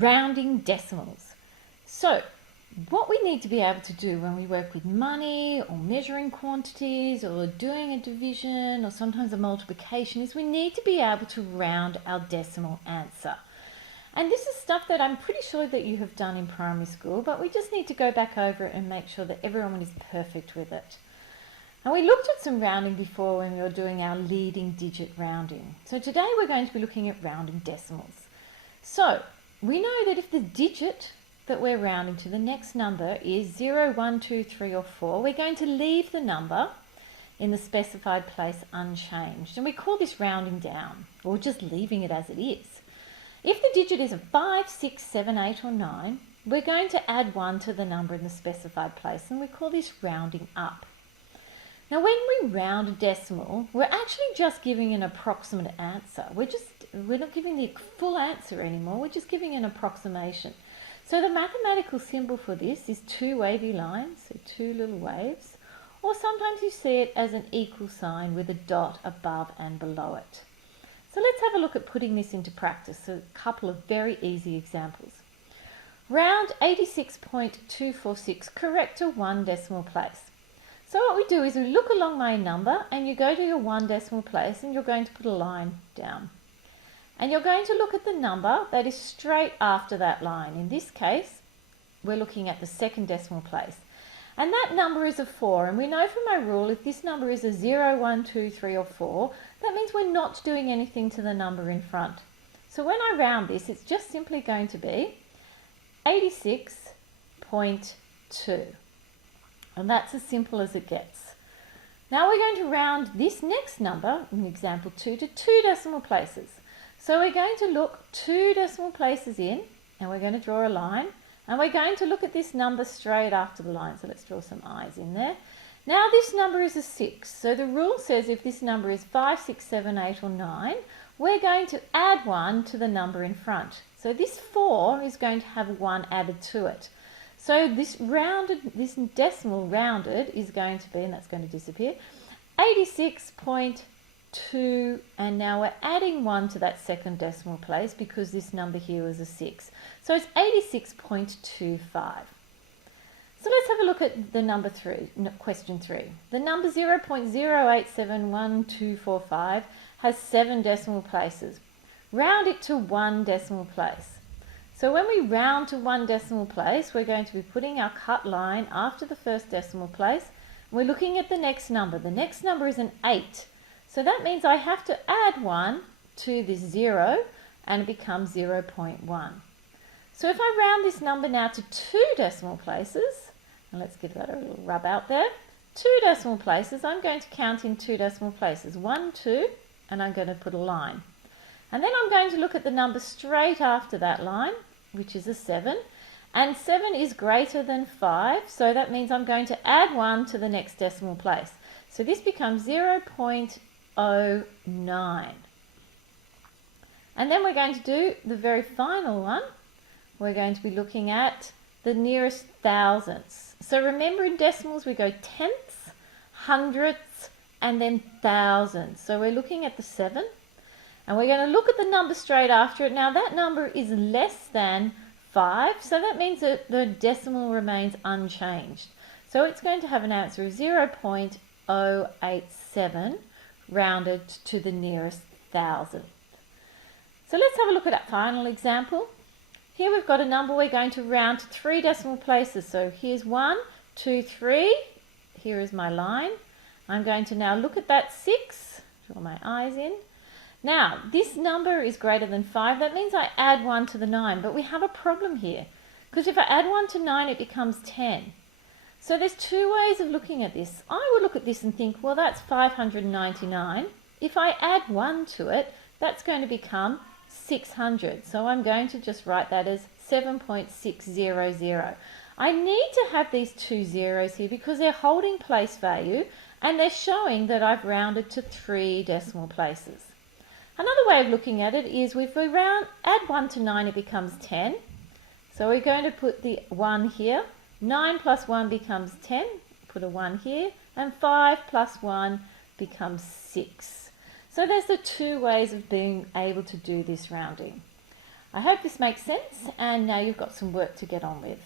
rounding decimals. So what we need to be able to do when we work with money or measuring quantities or doing a division or sometimes a multiplication is we need to be able to round our decimal answer. And this is stuff that I'm pretty sure that you have done in primary school, but we just need to go back over it and make sure that everyone is perfect with it. And we looked at some rounding before when we were doing our leading digit rounding. So today we're going to be looking at rounding decimals. So we know that if the digit that we're rounding to the next number is 0, 1, 2, 3 or 4, we're going to leave the number in the specified place unchanged. And we call this rounding down, or just leaving it as it is. If the digit is a 5, 6, 7, 8 or 9, we're going to add 1 to the number in the specified place, and we call this rounding up. Now when we round a decimal, we're actually just giving an approximate answer. We're not giving the full answer anymore, we're just giving an approximation. So the mathematical symbol for this is two wavy lines, so two little waves, or sometimes you see it as an equal sign with a dot above and below it. So let's have a look at putting this into practice, a couple of very easy examples. Round 86.246 correct to 1 decimal place. So what we do is we look along my number and you go to your 1 decimal place and you're going to put a line down. And you're going to look at the number that is straight after that line. In this case, we're looking at the 2nd decimal place. And that number is a 4. And we know from our rule, if this number is a 0, 1, 2, 3 or 4, that means we're not doing anything to the number in front. So when I round this, it's just simply going to be 86.2. And that's as simple as it gets. Now we're going to round this next number, in example 2, to 2 decimal places. So we're going to look 2 decimal places in, and we're going to draw a line, and we're going to look at this number straight after the line. So let's draw some eyes in there. Now this number is a 6. So the rule says if this number is 5, 6, 7, 8 or 9, we're going to add 1 to the number in front. So this 4 is going to have 1 added to it. So this decimal rounded is going to be, and that's going to disappear, 86.2, and now we're adding 1 to that 2nd decimal place because this number here was a 6. So it's 86.25. So let's have a look at the number 3, question 3. The number 0.0871245 has 7 decimal places. Round it to 1 decimal place. So when we round to 1 decimal place, we're going to be putting our cut line after the 1st decimal place. We're looking at the next number. The next number is an 8. So that means I have to add 1 to this 0 and it becomes 0.1. So if I round this number now to 2 decimal places, and let's give that a little rub out there, 2 decimal places, I'm going to count in 2 decimal places, 1, 2, and I'm going to put a line. And then I'm going to look at the number straight after that line, which is a 7, and 7 is greater than 5, so that means I'm going to add 1 to the next decimal place. So this becomes 0.09. And then we're going to do the very final one. We're going to be looking at the nearest thousandths. So remember in decimals we go tenths, hundredths, and then thousandths. So we're looking at the 7. And we're going to look at the number straight after it. Now that number is less than 5, so that means that the decimal remains unchanged. So it's going to have an answer of 0.087 rounded to the nearest thousandth. So let's have a look at that final example. Here we've got a number we're going to round to 3 decimal places. So here's 1, 2, 3. Here is my line. I'm going to now look at that 6, draw my eyes in. Now, this number is greater than 5. That means I add 1 to the 9. But we have a problem here. Because if I add 1 to 9, it becomes 10. So there's 2 ways of looking at this. I would look at this and think, well, that's 599. If I add 1 to it, that's going to become 600. So I'm going to just write that as 7.600. I need to have these 2 zeros here because they're holding place value and they're showing that I've rounded to 3 decimal places. Another way of looking at it is if we add 1 to 9, it becomes 10. So we're going to put the 1 here. 9 plus 1 becomes 10. Put a 1 here. And 5 plus 1 becomes 6. So there's the 2 ways of being able to do this rounding. I hope this makes sense, and now you've got some work to get on with.